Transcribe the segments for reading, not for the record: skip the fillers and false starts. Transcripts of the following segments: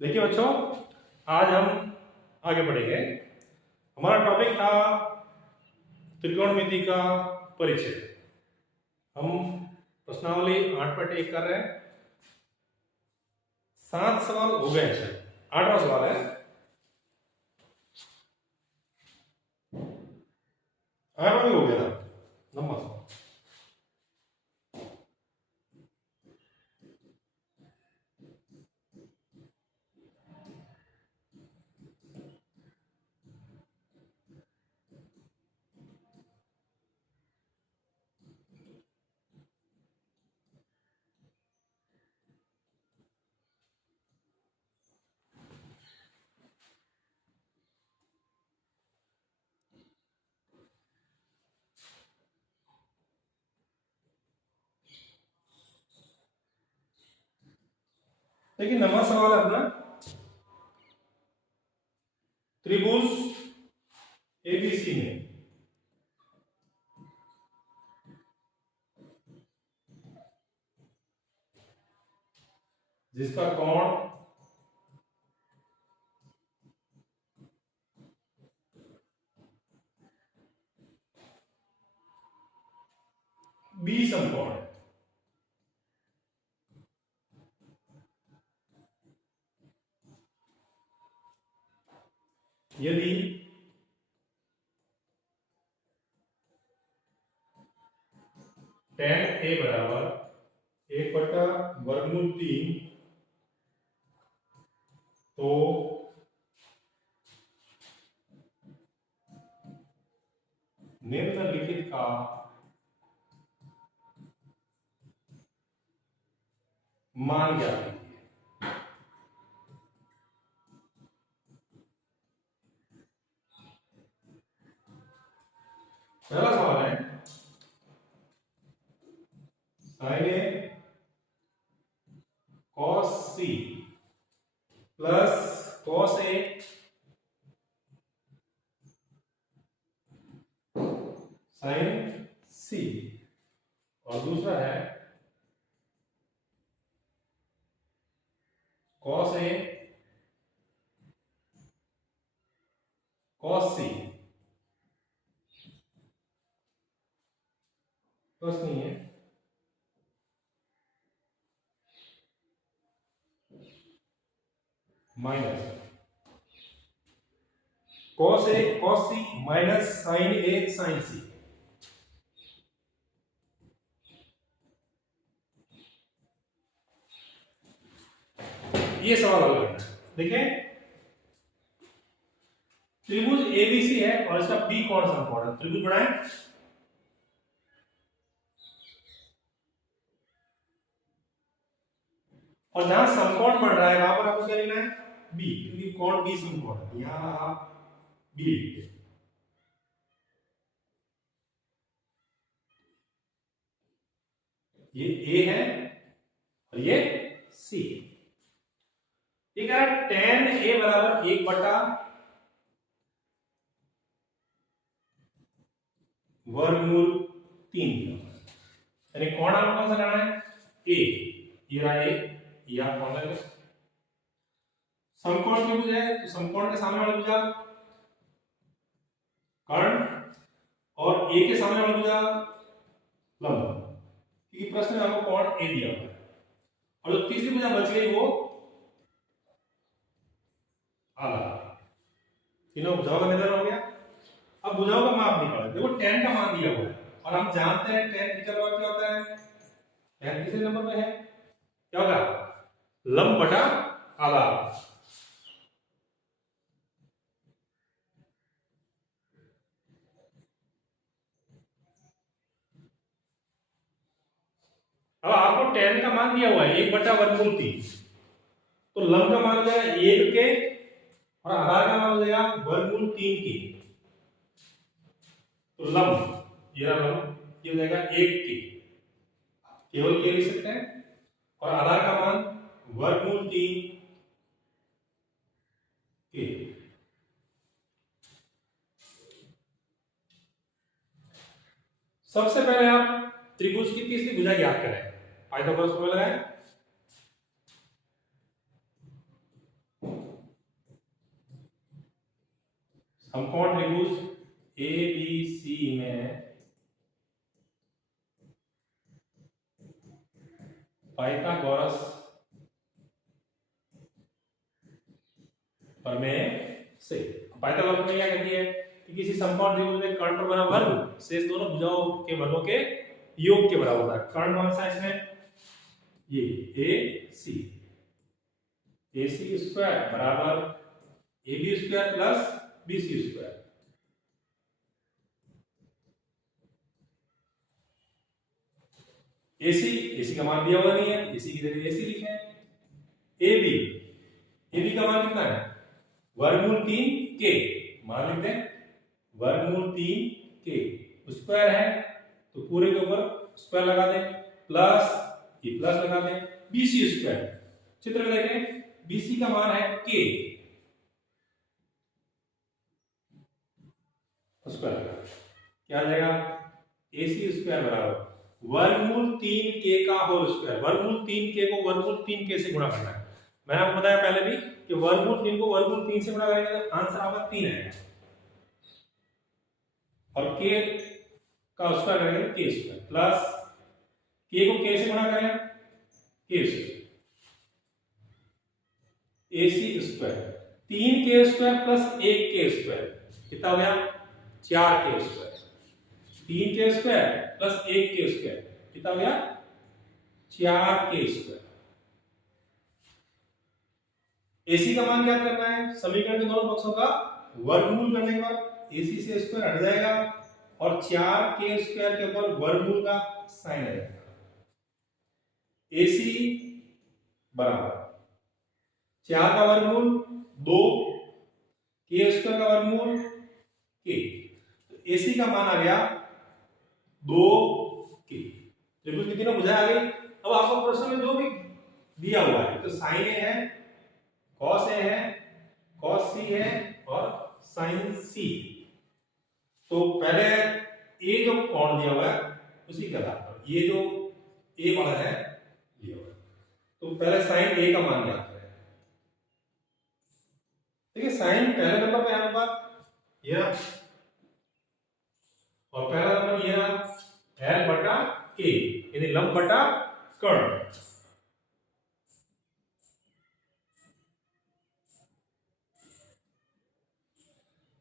देखिए बच्चों, आज हम आगे बढ़ेंगे। हमारा टॉपिक था त्रिकोणमिति का परिचय। हम प्रश्नावली 8.1 कर रहे हैं। 7 सवाल हो गए। 8वां सवाल है। 8वां भी हो गया था, 9वां सवाल। देखिए 9वां सवाल है अपना, त्रिभुज एबीसी में जिसका कोण बी समकोण है। यदि tan a बराबर 1/√3 तो निम्नलिखित का मान ज्ञात कीजिए। पहला सवाल है sin a cos c plus cos a sin c, और दूसरा है cos a cos c plus नहीं है minus cos a cos c minus sin a sin c। ये सवाल हल करना है। देखें, त्रिभुज एबीसी है और इसका बी कोण समकोण है। त्रिभुज बनाए, और जहां समकोण बन रहा है वहां पर आपको क्या लिखना है? बी, क्योंकि कोण बी समकोण है। यहां आप बी लिखिए। ये ए है और ये सी। ये कह रहा है tan a बराबर 1/√3, यानी कोण आपको कौन सा करना है? ए। ये रहा ए, ये आप कोण लगे। समकोण त्रिभुज है तो समकोण के सामने वाला भुजा कर्ण, और ए के सामने वाला भुजा लंब, क्योंकि प्रश्न में आपको कोण ए दिया हुआ है। और जो तीसरी भुजा बच गई वो आधा। तीनों भुजाओं का निधन हो गया। अब भुजाओं का माप निकालो। देखो tan का मान दिया हुआ है और हम जानते हैं tan थीटा बराबर क्या होता है? tan किसी नंबर में है, क्या होगा? लंब बटा आधा। अब आपको tan का मान दिया हुआ है 1/√3, तो लंब का मान हो जाएगा 1 के और आधार का मान हो जाएगा √3 के। तो लंब, ये रहा लंब, ये हो जाएगा 1 के, केवल के लिख सकते हैं, और आधार का मान √3 के। सबसे पहले आप त्रिभुज की तीसरी भुजा ज्ञात करें। पाइथागोरस को लगाएं। समकोण त्रिभुज ए बी सी में पाइथागोरस प्रमेय से। पाइथागोरस प्रमेय क्या कहती है कि किसी समकोण त्रिभुज में कर्ण पर बना वर्ग शेष दोनों भुजाओं के वर्गों के योग के बराबर होता है। कर्ण कौन सा है इसमें, ये ए सी स्क्वायर बराबर A B square plus B C square. AC का मान दिया हुआ नहीं है, एसी की जगह एसी लिखे हैं। ए बी का मान कितना है, वर्गमूल 3 के, मान लिखते हैं वर्गमूल 3 के, स्क्वायर है तो पूरे के ऊपर स्क्वायर लगा दें, प्लस ये प्लस लगा दें, बीसी स्क्वायर। चित्र में देखें बीसी का मान है के, स्क्वायर लगा, क्या आ जाएगा, एसी स्क्वायर बराबर वर्गमूल 3 के का होल स्क्वायर। वर्गमूल 3 के को वर्गमूल 3 के से गुणा करना है। मैंने आपको बताया पहले भी कि वर्गमूल 3 को वर्गमूल 3 से गुणा करेंगे तो आंसर आपका 3 आएगा, और के का स्क्वायर करेंगे के स्क्वायर, प्लस के को के से गुणा करें के स्क्वायर, एसी स्क्वायर 3 के स्क्वायर प्लस 1 के स्क्वायर कितना हो गया, 4 के स्क्वायर। 3 के स्क्वायर प्लस 1 के स्क्वायर कितना हो गया, 4 के स्क्वायर। एसी का मान क्या करना है, समीकरण के दोनों पक्षों का वर्गमूल करने के बाद एसी से स्क्वायर हट जाएगा और 4 के स्क्वायर के ऊपर वर्गमूल का साइन आ जाएगा। एसी बराबर 4 का वर्गमूल 2, के स्क्वायर का वर्गमूल के, तो एसी का मान आ गया 2 के। त्रिभुज की तीनों भुजाएं आ गई। अब आपको प्रश्न में जो भी दिया हुआ है तो साइन ए है, कॉस ए है, कॉस सी है और साइन सी। तो पहले ए जो कोण दिया हुआ है उसी के आधार पर ये जो ए वाला है दिया हुआ है, तो पहले साइन ए का मान ज्ञात करें। ठीक है, साइन पहले नंबर पे हमारे पास ये रहा, और पहला नंबर ये रहा L बटा K यानी लंब बटा कर्ण।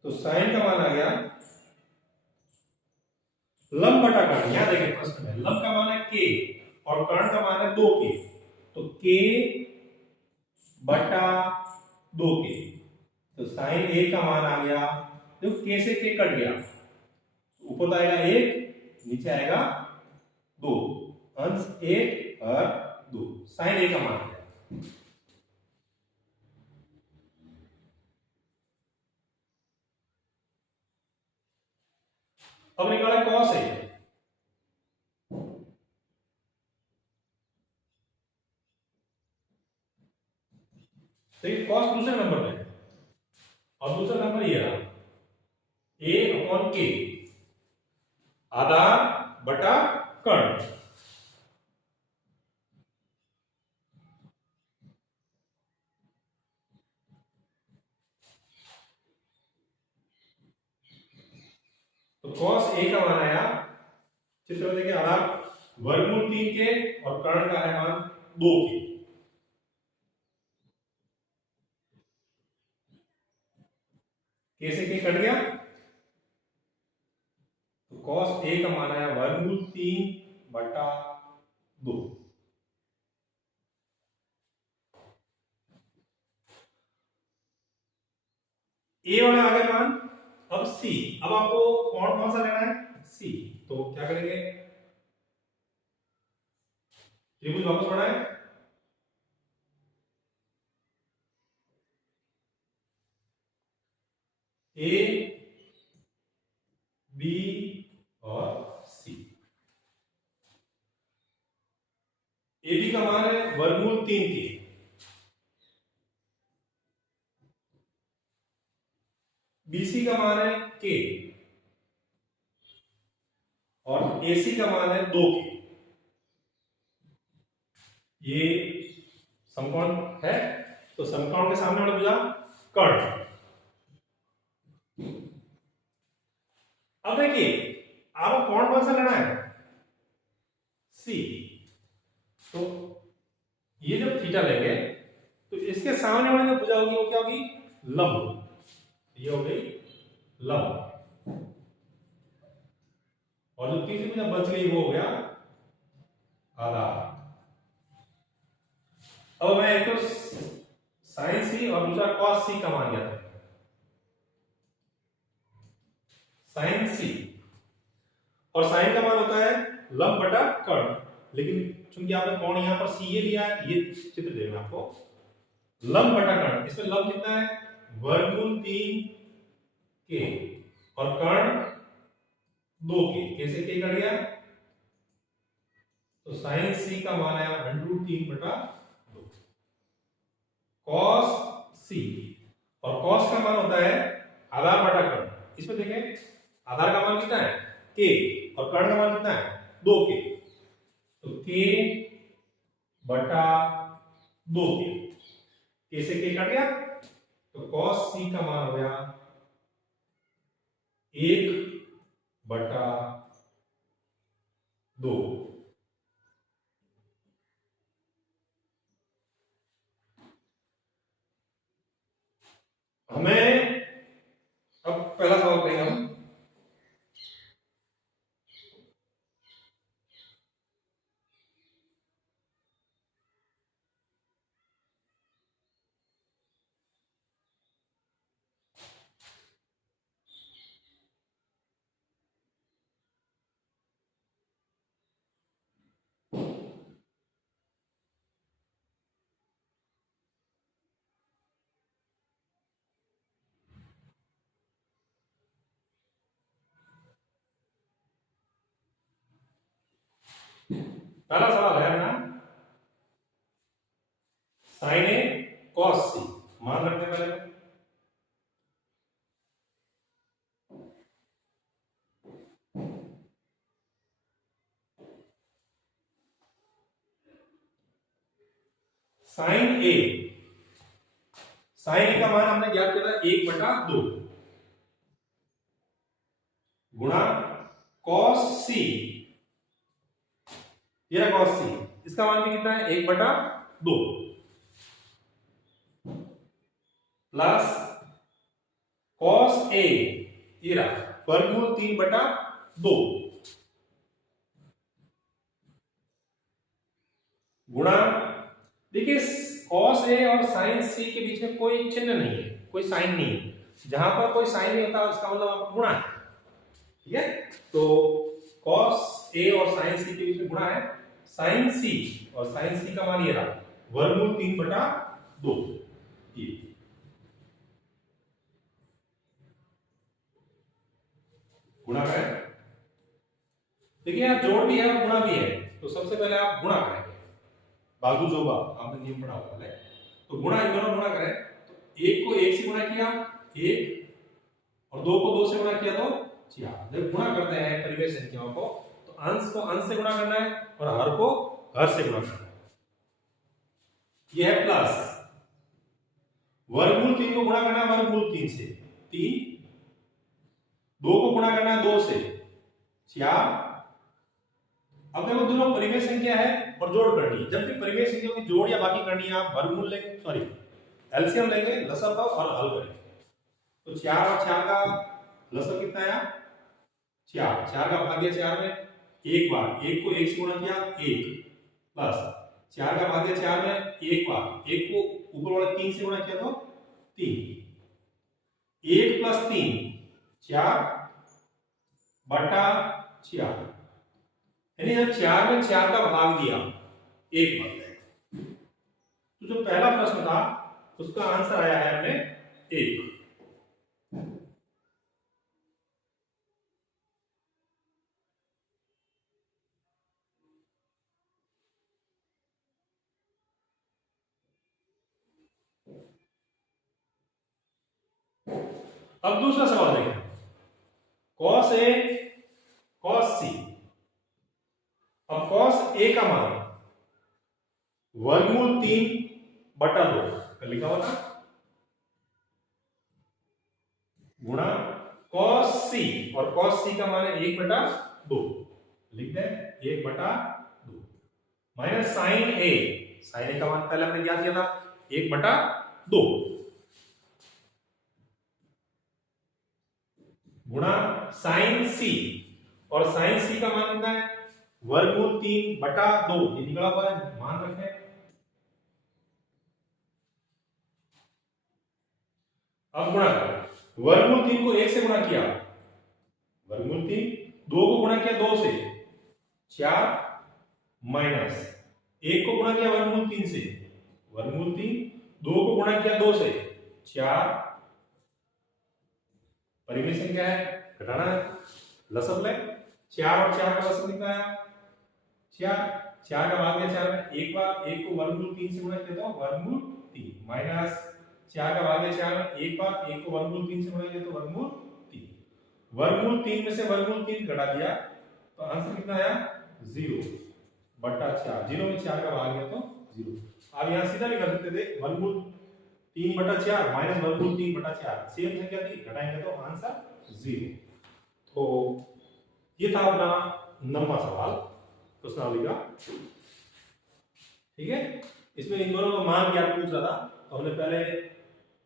तो साइन का मान आ गया लंब बटा कर्ण। यहां देखें प्रश्न में लंब का मान है K और कर्ण का मान है 2K, तो K बटा 2K, तो साइन A का मान आ गया, देखो K से K कट गया, ऊपर आएगा 1 नीचे आएगा 2, अंश 1 और 2, साइन ए का मान है। अब निकाला कॉस ए, तो ये कॉस दूसरे नंबर पे है और दूसरा नंबर ये रहा ए अपॉन के, आधार बटा कर्ण। तो cos a का मान आया, चित्र में देखिए आधार वर्गमूल 3 के और कर्ण का है मान 2 के। कैसे के कट गया, तो cos a का मान आया वर्गमूल 3 बटा 2। ए वाला आ गया मान। अब सी, अब आपको कोण कौन सा लेना है, सी, तो क्या करेंगे, त्रिभुज वापस बढ़ाएं, ए बी और सी। ए बी का मान है वर्गमूल 3 के, बीसी का मान है के और एसी का मान है 2 के। ये समकोण है, तो समकोण के सामने वाला भुजा कर्ण। कौन सा लेना है, सी। तो ये जब थीटा लेंगे तो इसके सामने वाली जो भुजा होगी वो क्या होगी, लंब। ये हो गई लंब। और जो तीसरी भुजा बच गई वो हो गया आधार। अब मैं एक तो साइन सी और दूसरा कॉस सी का मान लिया था। साइन सी और साइन का मान होता है लंब बटा कर्ण, लेकिन चूंकि आपने कोण यहां पर सी ये लिया है, ये चित्र देखना आपको, लंब बटा कर्ण, इसमें लंब कितना है, वर्गमूल 3 के और कर्ण 2 के। कैसे के कर दिया, तो साइन सी का मान आया √3 बटा 2। कॉस सी और कॉस का मान होता है आधार बटा कर्ण। इसमें देखें आधार का मान कितना है के और कर्ण का मान कितना है 2 के, तो के बटा 2 के, कैसे के कट गया, तो कॉस सी का मान हो गया 1 बटा 2। हमें अब पहला सवाल करेंगे हम, पहला सवाल है ना, साइन ए कॉस सी मान रखने पहले। साइन ए, साइन ए का मान हमने ज्ञात किया था 1 बटा 2 गुणा कॉस सी, ये कॉस सी, इसका मान भी कितना है 1 बटा 2 प्लस कॉस ए, ये रहा वर्गमूल 3 बटा 2 गुणा, देखिए कॉस ए और साइन सी के बीच में कोई चिन्ह नहीं है, कोई साइन नहीं है, जहां पर कोई साइन नहीं होता उसका मतलब आपका गुणा है, ठीक है। तो कॉस ए और साइन सी के बीच में गुणा है, साइन सी और साइन सी का मान ये रहा वर्गमूल 3 बटा 2, ये गुणा करें। देखिए यहाँ जोड़ भी है और गुणा भी है, तो सबसे पहले आप गुणा करेंगे, बाजू जोबा आपने नियम पढ़ा हुआ है, तो गुणा इन दोनों गुणा करें, तो 1 को 1 से गुणा किया 1 और 2 को 2 से गुणा किया तो 4। जब गुणा करते हैं परिमेय संख्याओं को तो अंश को अंश से गुणा करना है और हर को हर से गुणा करना है। यह है प्लस, वर्गमूल 3 को गुणा करना है वर्गमूल 3 से 3, 2 को गुणा करना है 2 से 4। अब देखो दोनों परिमेय संख्या है और जोड़ करनी है, जब भी परिमेय संख्याओं की जोड़ या बाकी करनी है आप वर्गमूल लेंगे, सॉरी एलसीएम लेंगे, लसागु और हल करेंगे। तो 4 और 4 का लसागु कितना आया 4, 4 का भाग्य 4 में एक बार, 1 को 1 से गुणा किया 1 प्लस 4 का भाग्य 4 में एक बार, 1 को ऊपर वाले 3 से गुणा किया तो 3, 1 प्लस 3 4 बटा 4, यानी जब 4 में 4 का भाग दिया 1 बन जाएगा। तो जो पहला प्रश्न था उसका आंसर आया है हमने 1। अब दूसरा सवाल देखें, कॉस ए कॉस सी। अब कॉस ए का मान वर्गमूल 3 बटा 2 लिखा हुआ था गुणा कॉस सी, और कॉस सी का मान है 1 बटा 2। लिख दें 1/2 माइनस साइन ए का मान पहले हमने क्या किया था 1/2 गुणा साइन सी, और साइन सी का मान कितना है वर्गमूल 3/2, ये निकला हुआ है मान रखें। अब गुणा करें वर्गमूल 3 को 1 से गुणा किया, वर्गमूल 3 2 को गुणा किया 2 से 4 माइनस 1 को गुणा किया वर्गमूल 3 से, वर्गमूल 3 2 को गुणा किया 2 से 4, परिमेय संख्या है घटाना है, लसअ ले 4 और 4 का लसअ कितना है 4 का भाग दिया 4 में, एक बार 1 को वर्गमूल 3 से गुणा किया तो वर्गमूल 3 माइनस 4 का भाग दिया 4 में, एक बार 1 को वर्गमूल 3 से गुणा किया तो वर्गमूल 3, वर्गमूल 3 में से वर्गमूल 3 घटा दिया तो आंसर कितना आया 0/4, 0 में 4 का भाग गया तो 0। अब यहां सीधा भी कर सकते थे वर्गमूल 3/4 माइनस वर्गमूल 3/4, सेम संख्या थी घटाएंगे तो आंसर 0। तो ये था अपना 9वां सवाल प्रश्नावली का, ठीक है। इसमें इन दोनों का मान क्या पूछ रहा था, तो हमने पहले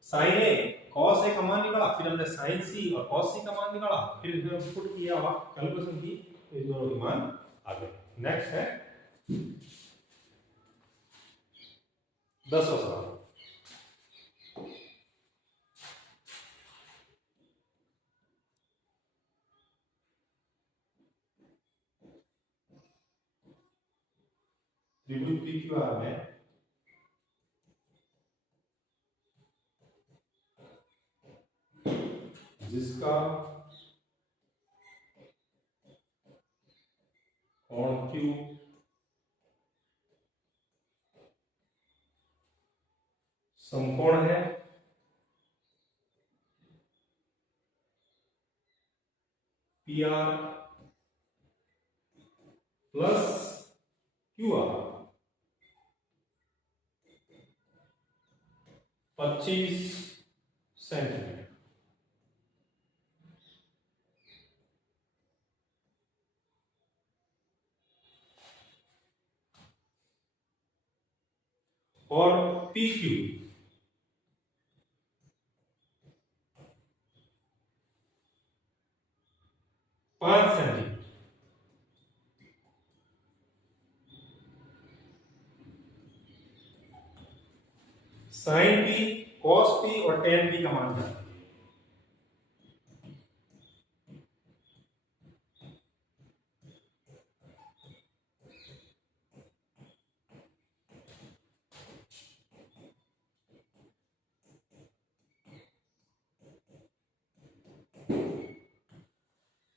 साइन ए कॉस ए का मान निकाला, फिर हमने साइन सी और कॉस सी का मान निकाला, फिर इसमें पुट किया हुआ कैलकुलेशन की, तो इन दोनों के मान आ गए। नेक्स्ट है 10वां सवाल। त्रिभुज PQR में जिसका कोण Q समकोण है PR प्लस QR 25 सेंटीमीटर, और PQ 5 centimetre. Sine P cos P और टेन P का मान क्या है?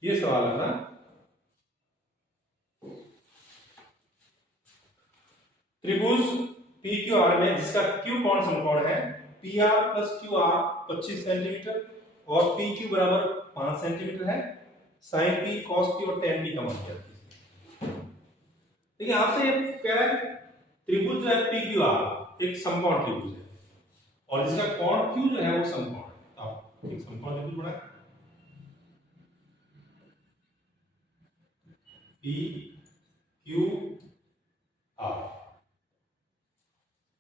ये सवाल है ना। त्रिभुज PQR में जिसका Q कोण समकोण है PR प्लस QR 25 सेंटीमीटर और PQ बराबर 5 सेंटीमीटर है, साइन P cos P और tan P का मान क्या है। देखिए आपसे ये कह रहा है त्रिभुज जो है PQR एक समकोण त्रिभुज है और जिसका कोण Q जो है वो समकोण है, तो एक समकोण त्रिभुज बनाए PQR,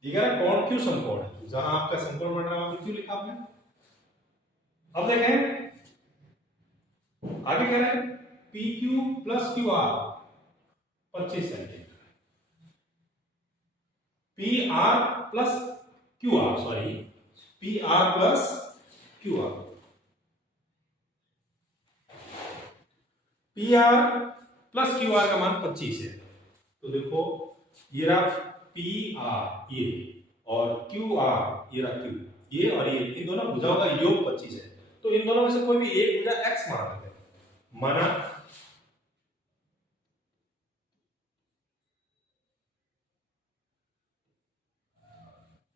ठीक है ना, कोण Q समकोण है, जहां आपका समकोण बन रहा है वहां Q लिखा आपने। अब देखें आगे कह रहे हैं PQ plus QR 25 centimetre, PR plus QR, sorry PR plus QR, PR plus QR का मान 25 है, तो देखो ये रहा PR ये और QR ये रहा Q, ये और ये इन दोनों भुजाओं का योग 25 है, तो इन दोनों में से कोई भी एक भुजा x मान लेते हैं, माना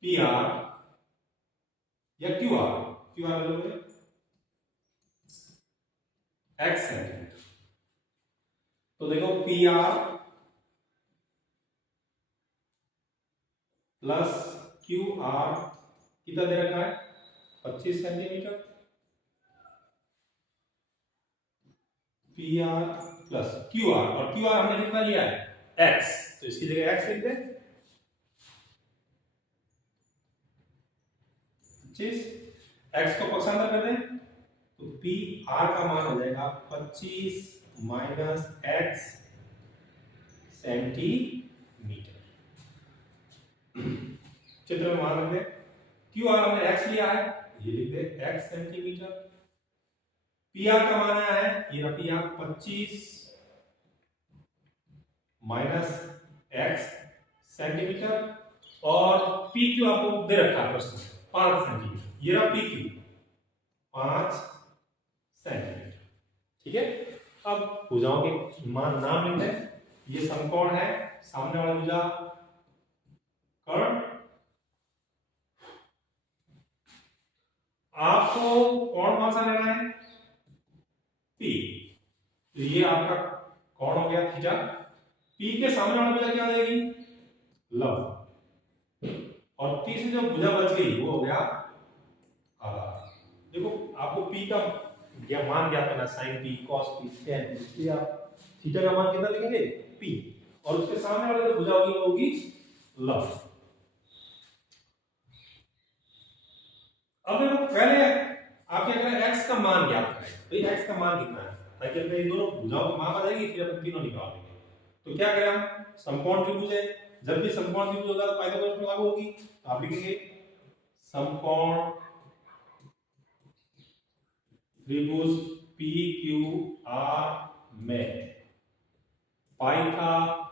PR या QR मतलब x सेंटीमीटर, तो देखो PR प्लस QR कितना दे रखा है 25 centimetre, PR plus Q R, और क्यू आर हमने कितना लिया है x, तो इसकी जगह x लिख दें 25, x को पक्षांतर कर दें तो पी आर का मान हो जाएगा 25 माइनस x सेंटीमीटर। चित्र में मान रख दे, क्यू आर हमने x लिया है, ये लिख दे x सेंटीमीटर। पी आर का मान आया है, ये रहा P R 25 minus x centimetre, और पी क्यू आपको दे रखा है प्रश्न 5 सेंटीमीटर, ये रहा पी क्यू 5 सेंटीमीटर। ठीक है, अब भुजाओं के मान नाम लिख दें, ये समकोण है, सामने वाला भुजा कर्ण, आपको कोण कौन सा लेना है पी, तो ये आपका कोण हो गया थीटा, पी के सामने वाला भुजा क्या आ जाएगी लंब, और तीसरी जो भुजा बच गई वो हो गया आधार। देखो आपको पी का या मान ज्ञात करना, sine P cos P tan P, इसलिए आप थीटा का मान कितना लिखेंगे पी, और उसके सामने वाली जो भुजा होगी वो होगी लंब। अब देखो पहले आप क्या करें x का मान ज्ञात करें, भाई x का मान कितना है, ताकि अपने इन दोनों भुजाओं का मान आ जाएगी, फिर अपन तीनों निकाल लेंगे। तो क्या करें हम, समकोण त्रिभुज है, जब भी समकोण त्रिभुज होगा तो पाइथागोरस में लागू होगी, तो आप लिखेंगे समकोण त्रिभुज पी क्यू आर में पाइथागोरस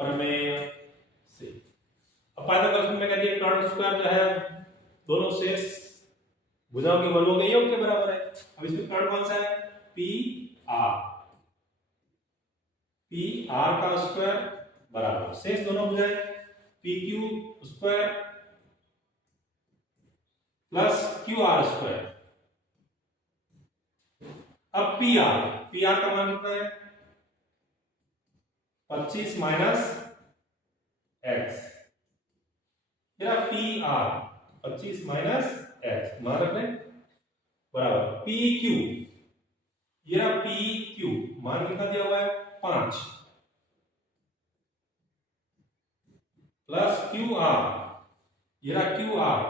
प्रमेय से। अब पाइथागोरस में कहती है कर्ण स्क्वायर जो है दोनों शेष भुजाओं के वर्गों के योग के बराबर है। अब इसमें कर्ण कौन सा है पी आर का स्क्वायर बराबर शेष दोनों भुजाएं P Q square plus Q R square. अब पी आर का मान कितना है 25 minus x, P R 25 minus x मान रखना बराबर पी क्यू, ये पी क्यू मान कितना दिया हुआ है 5 प्लस क्यू आर, ये क्यू आर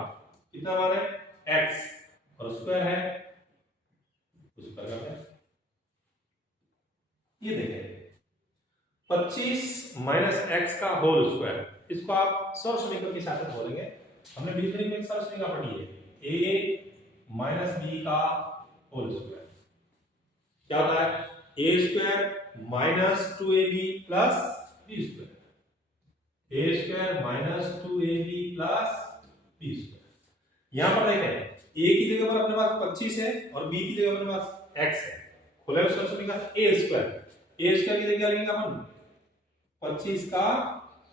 कितना मान है x, और स्क्वायर है उस पर करते हैं। ये देखें 25 माइनस एक्स का होल स्क्वायर, इसको आप सर समीकरण की सहायता से बोलेंगे। हमने बीजगणित में एक सर समीकरण पढ़ी है a माइनस बी का होल स्क्वायर, क्या होता है a square minus 2ab plus b square, a square minus 2ab plus b square. यहां पर देखें a की जगह पर अपने पास 25 है और b की जगह अपने पास x है, खुले सर समीकरण a स्क्वायर की जगह क्या लिखेंगे अपन 25 का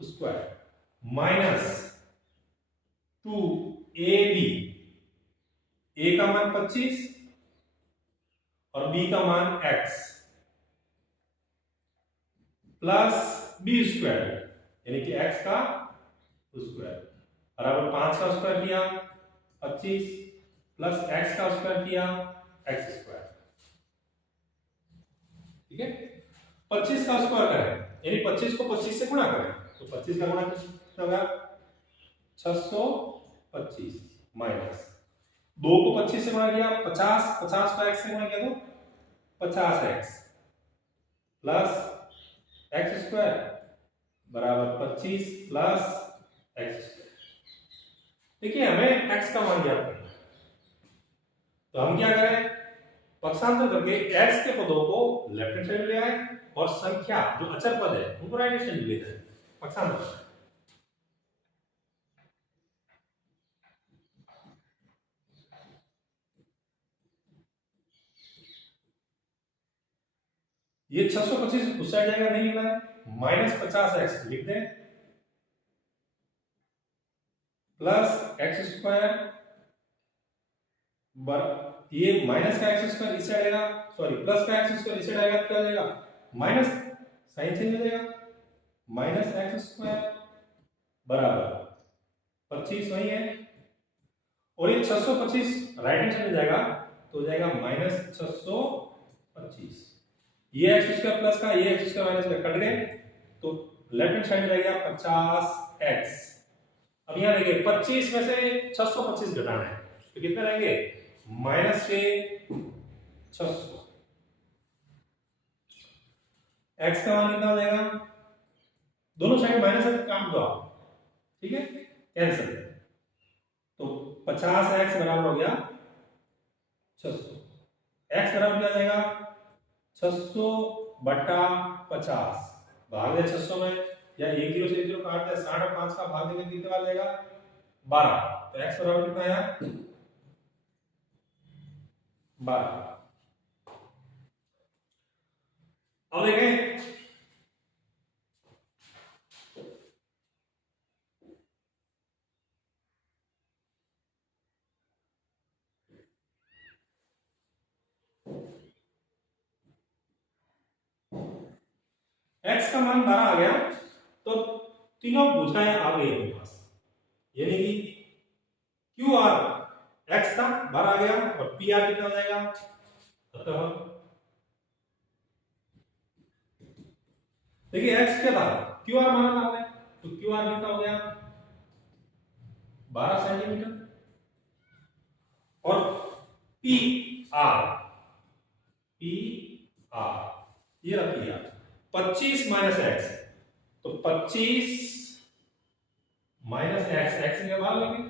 स्क्वायर माइनस 2ab, a का मान 25 और b का मान x प्लस b स्क्वायर यानी कि x का स्क्वायर बराबर 5 का स्क्वायर किया 25 प्लस x का स्क्वायर किया x स्क्वायर। ठीक है, 25 का स्क्वायर करें यानी 25 को 25 से गुणा करें, तो 25 का गुणा कितना होगा 625 माइनस 2 को 25 से गुणा किया 50, 50 को x से गुणा किया तो 50x प्लस x स्क्वायर बराबर 25 प्लस x स्क्वायर। देखिए हमें x का मान ज्ञात करना है, तो हम क्या करें पक्षांतर करके x के पदों को लेफ्ट हैंड साइड ले आए और संख्या जो अचर पद है उनको राइट हैंड साइड ले जाए पक्षांतर। ये 625 उस साइड जाएगा नहीं लिखना है, माइनस 50x लिख दें प्लस एक्स स्क्वायर ये माइनस का एक्स स्क्वायर इस साइड आएगा, सॉरी प्लस का एक्स स्क्वायर इस साइड आएगा, क्या हो जाएगा माइनस साइन चेंज हो जाएगा माइनस एक्स स्क्वायर बराबर 25 वही है, और ये 625 राइट हैंड साइड में जाएगा तो हो जाएगा -625। ये एक्स स्क्वायर प्लस का, ये एक्स स्क्वायर माइनस का कट गए तो लेफ्ट हैंड साइड में जाएगा 50x। अब यहाँ देखिए 25 में से 625 घटाना है तो कितना रहेंगे माइनस के 600। x का मान कितना हो जाएगा, दोनों साइड माइनस है काट दो आप, ठीक है, कैंसिल। तो 50x बराबर हो गया 600। x बराबर क्या जाएगा 600 बटा 50 भाग दे 600 में, या 1 0 से 1 0 काट दे, 60 और 5 का भाग देंगे तो कितना आ जाएगा 12। तो x बराबर कितना आया 12। अब देखें x का मान 12 आ गया तो तीनों भुजाएं आ गई अपने पास, यानी कि क्यू आर x था 12 आ गया और पी आर कितना हो जाएगा। अतः देखिए x क्या था, क्यू आर माना था हमने, तो क्यू आर कितना हो गया 12 सेंटीमीटर और पी आर ये रखिए आप 25 माइनस एक्स, तो 25 माइनस एक्स, एक्स के बाहर लेंगे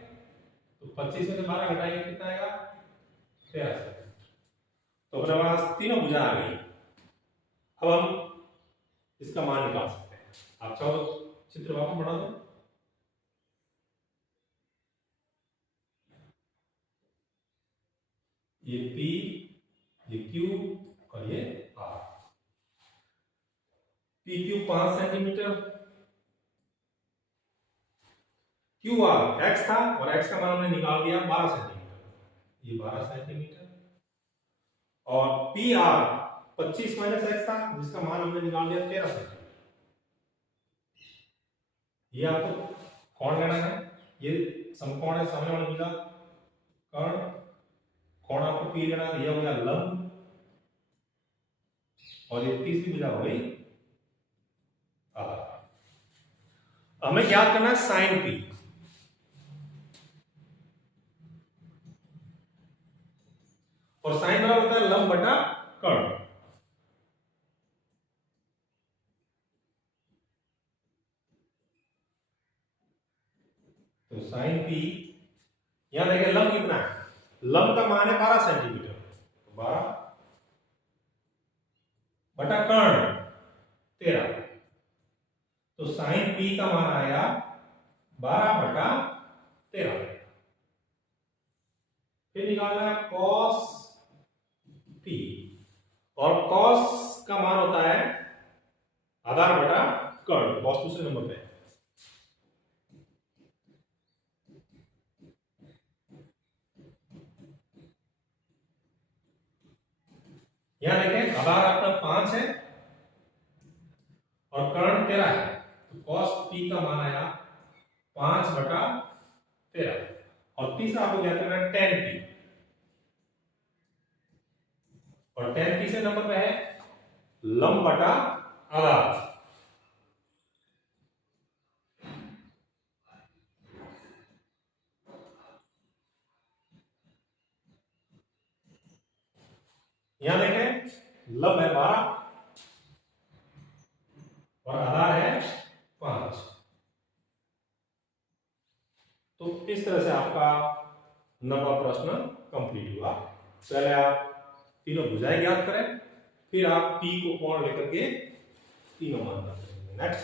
तो 25 में से 12 घटाएंगे कितना आएगा 13। तो अपने पास तीनों भुजा आ गई। अब हम इसका मान निकाल सकते हैं। आप चाहो तो चित्र वापस बढ़ा दो। ये P, ये Q और ये R। PQ 5 centimetre, QR x था और x का मान हमने निकाल दिया 12 सेंटीमीटर, ये 12 सेंटीमीटर, और PR 25 माइनस x था जिसका मान हमने निकाल दिया 13 सेंटीमीटर। ये आपको कौन लेना है, ये समकोण है, सामने वाला भुजा कर्ण, कौन आपको P लेना है, ये हो गया लंब, और ये तीसरी भुजा हो गई आधार। हमें याद करना है साइन P, और साइन बराबर होता है लंब बटा कर्ण। तो साइन P, यहां देखिए लंब कितना है, लंब का मान है 12 सेंटीमीटर, तो 12 बटा कर्ण 13, तो साइन P का मान आया 12 बटा 13। फिर निकालना है कॉस P, और कॉस का मान होता है आधार बटा कर्ण, कॉस दूसरे नंबर पे। यहां देखें आधार आपका 5 है और कर्ण 13 है, तो cos P का मान आया 5 बटा 13, और तीसरा आपको क्या करना है tan P, और tan तीसरे नंबर पे है लंब बटा आधार। यहां देखें लंब है 12 और आधार है 5। तो इस तरह से आपका 9वां प्रश्न कंप्लीट हुआ। पहले आप तीनों भुजाएं ज्ञात करें, फिर आप P को कोण लेकर के तीनों मान रखेंगे। नेक्स्ट